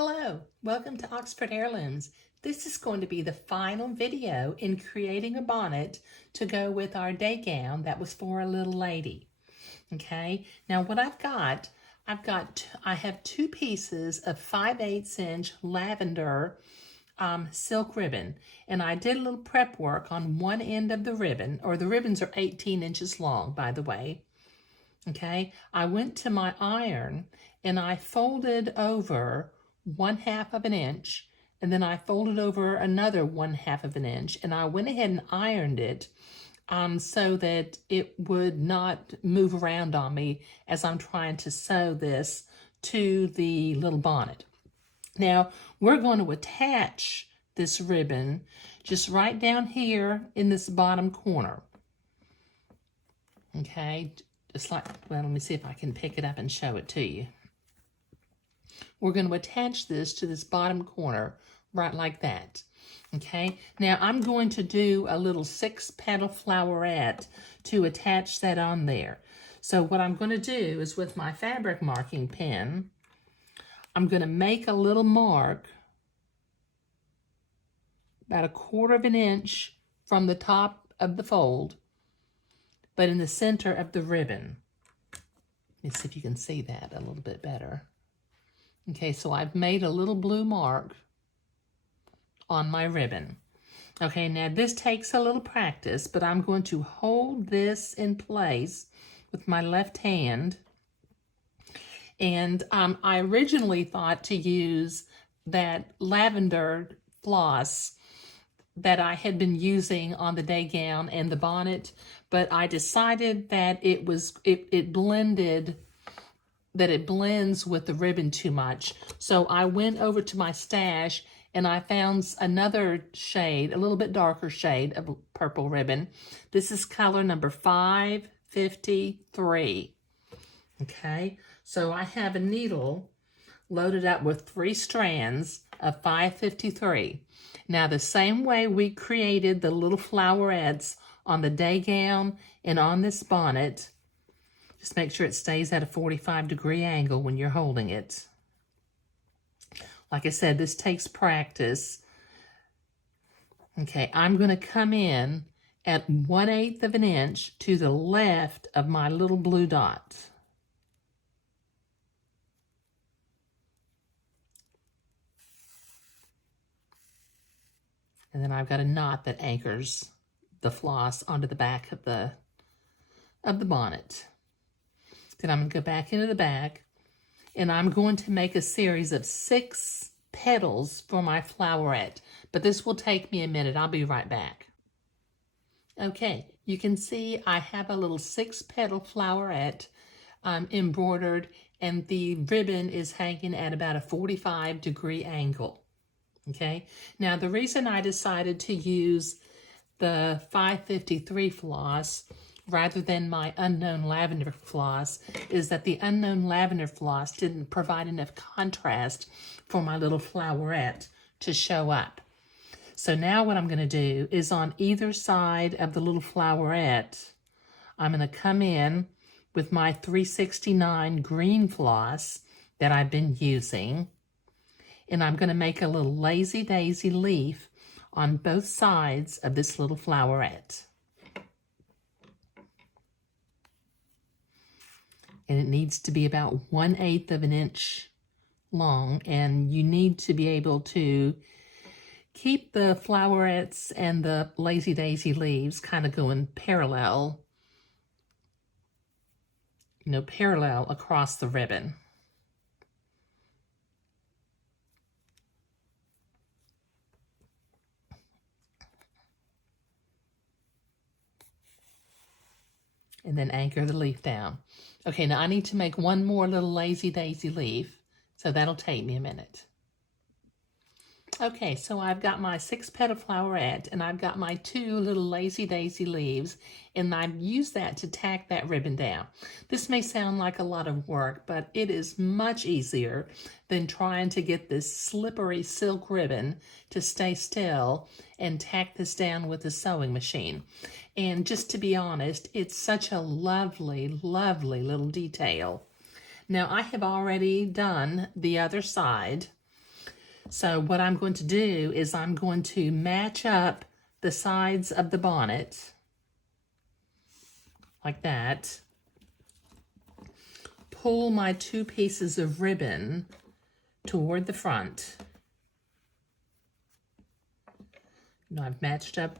Hello, welcome to Oxford Heirlooms. This is going to be the final video in creating a bonnet to go with our day gown that was for a little lady. Okay, now what I have two pieces of 5/8 inch lavender silk ribbon, and I did a little prep work on one end of the ribbon, or the ribbons are 18 inches long, by the way. Okay, I went to my iron and I folded over 1/2 of an inch, and then I folded over another 1/2 of an inch, and I went ahead and ironed it so that it would not move around on me as I'm trying to sew this to the little bonnet. Now, we're going to attach this ribbon just right down here in this bottom corner. Okay, just like, well, let me see if I can pick it up and show it to you. We're going to attach this to this bottom corner right like that. Okay, now I'm going to do a little 6-petal flowerette to attach that on there. So what I'm going to do is, with my fabric marking pen, I'm going to make a little mark about 1/4 of an inch from the top of the fold, but in the center of the ribbon. Let me see if you can see that a little bit better. Okay, so I've made a little blue mark on my ribbon. Okay, now this takes a little practice, but I'm going to hold this in place with my left hand. And I originally thought to use that lavender floss that I had been using on the day gown and the bonnet, but I decided that it blends with the ribbon too much. So I went over to my stash and I found another shade, a little bit darker shade of purple ribbon. This is color number 553. Okay, so I have a needle loaded up with 3 strands of 553. Now, the same way we created the little flowerettes on the day gown and on this bonnet, just make sure it stays at a 45-degree angle when you're holding it. Like I said, this takes practice. Okay, I'm going to come in at 1/8 of an inch to the left of my little blue dot. And then I've got a knot that anchors the floss onto the back of the bonnet. Then I'm going to go back into the back, and I'm going to make a series of 6 petals for my flowerette. But this will take me a minute. I'll be right back. Okay, you can see I have a little 6-petal flowerette embroidered, and the ribbon is hanging at about a 45-degree angle. Okay, now the reason I decided to use the 553 floss rather than my unknown lavender floss is that the unknown lavender floss didn't provide enough contrast for my little flowerette to show up. So now what I'm going to do is, on either side of the little flowerette, I'm going to come in with my 369 green floss that I've been using, and I'm going to make a little lazy daisy leaf on both sides of this little flowerette. And it needs to be about 1/8 of an inch long, and you need to be able to keep the flowerettes and the lazy daisy leaves kind of going parallel, parallel across the ribbon. And then anchor the leaf down. Okay, now I need to make one more little lazy daisy leaf, so that'll take me a minute. Okay, so I've got my 6-petal flowerette, and I've got my 2 little lazy daisy leaves, and I've used that to tack that ribbon down. This may sound like a lot of work, but it is much easier than trying to get this slippery silk ribbon to stay still and tack this down with a sewing machine. And just to be honest, it's such a lovely, lovely little detail. Now, I have already done the other side. So what I'm going to do is I'm going to match up the sides of the bonnet like that. Pull my 2 pieces of ribbon toward the front. Now I've matched up,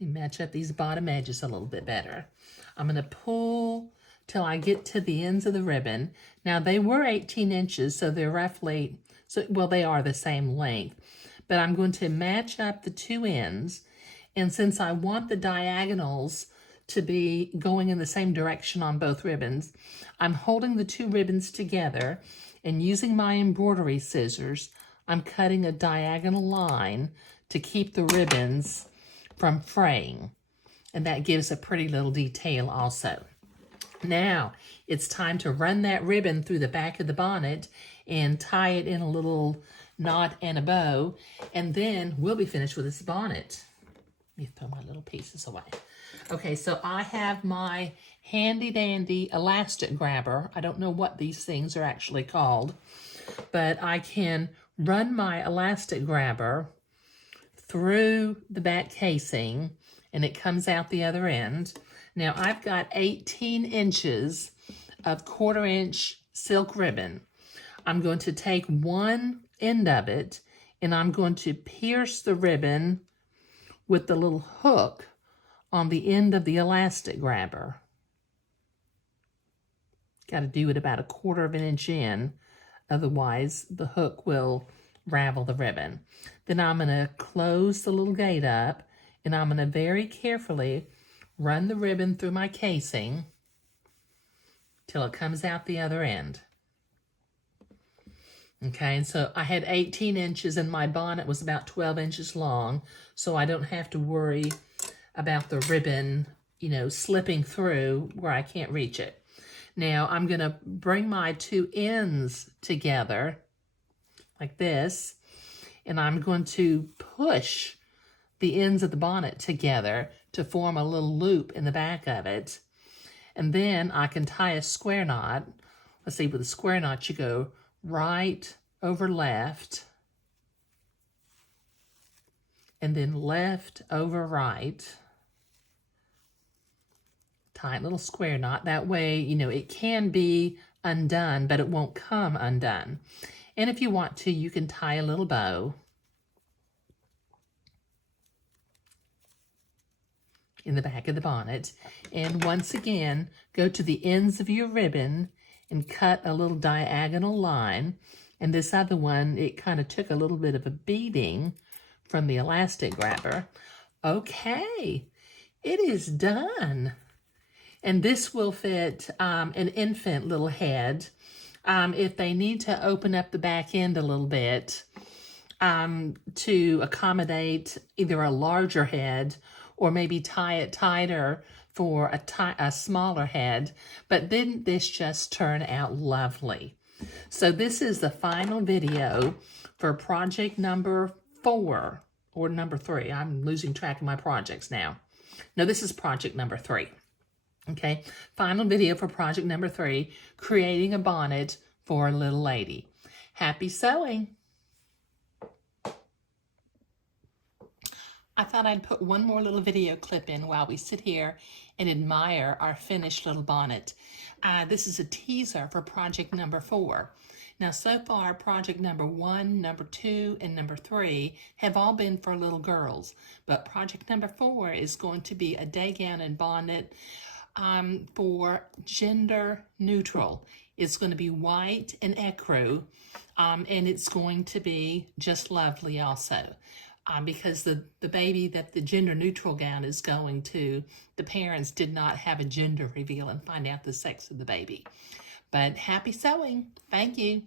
let me match up these bottom edges a little bit better. I'm going to pull till I get to the ends of the ribbon. Now they were 18 inches, so they're roughly, well, they are the same length. But I'm going to match up the 2 ends, and since I want the diagonals to be going in the same direction on both ribbons, I'm holding the 2 ribbons together, and using my embroidery scissors, I'm cutting a diagonal line to keep the ribbons from fraying. And that gives a pretty little detail also. Now, it's time to run that ribbon through the back of the bonnet and tie it in a little knot and a bow, and then we'll be finished with this bonnet. Let me throw my little pieces away. Okay, so I have my handy-dandy elastic grabber. I don't know what these things are actually called, but I can run my elastic grabber through the back casing, and it comes out the other end. Now, I've got 18 inches of 1/4 inch silk ribbon. I'm going to take one end of it, and I'm going to pierce the ribbon with the little hook on the end of the elastic grabber. Got to do it about 1/4 inch in, otherwise the hook will ravel the ribbon. Then I'm going to close the little gate up, and I'm going to very carefully run the ribbon through my casing till it comes out the other end. Okay, and so I had 18 inches and my bonnet was about 12 inches long, so I don't have to worry about the ribbon, you know, slipping through where I can't reach it. Now I'm going to bring my 2 ends together like this, and I'm going to push the ends of the bonnet together to form a little loop in the back of it. And then I can tie a square knot. Let's see, with a square knot you go right over left, and then left over right. Tie a little square knot. That way, you know, it can be undone, but it won't come undone. And if you want to, you can tie a little bow in the back of the bonnet. And once again, go to the ends of your ribbon and cut a little diagonal line. And this other one, it kind of took a little bit of a beating from the elastic grabber. Okay, it is done. And this will fit an infant little head. If they need to open up the back end a little bit to accommodate either a larger head or maybe tie it tighter for a smaller head. But didn't this just turn out lovely? So this is the final video for project number 4 or number 3. I'm losing track of my projects now. No, this is project number 3. Okay, final video for project number 3, creating a bonnet for a little lady. Happy sewing! I thought I'd put one more little video clip in while we sit here and admire our finished little bonnet. This is a teaser for project number 4. Now, so far, project number 1, number 2, and number 3 have all been for little girls, but project number 4 is going to be a day gown and bonnet for gender neutral. It's going to be white and ecru, and it's going to be just lovely also. Because the baby that the gender neutral gown is going to, the parents did not have a gender reveal and find out the sex of the baby. But happy sewing. Thank you.